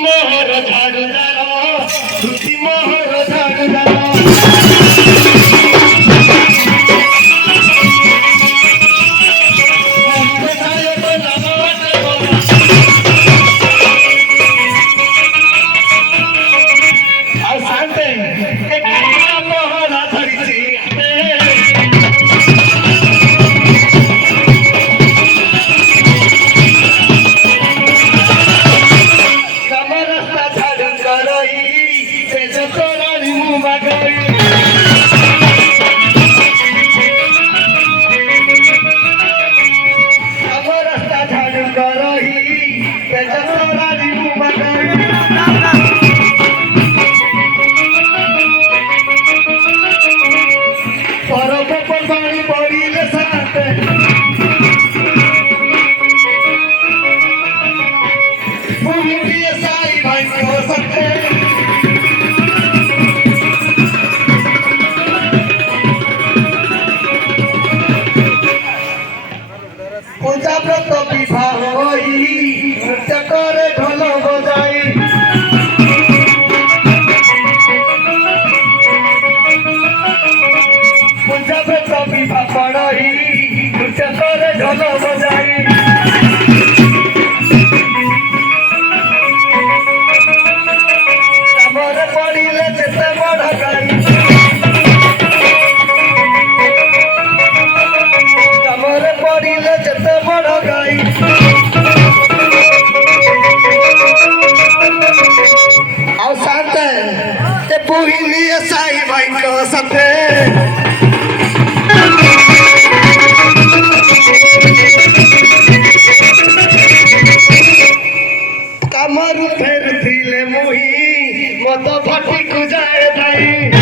मोहर झाडूदार सुती मोहर झाडूदार सांगते मोहरा धरीची पूजाव्रत विवाह नृत्य करे ढोल बजाई पूजाव्रत विवाह पढ़ई नृत्य करे ढोल बजाई कामरे पड़िले जेते बड़ गाई कामरे पड़िले जेते बड़ गाई आओ साथे ते पुहिली साई भाई को साथे कामरू फेर थिले मुही मत भटी को जाए भाई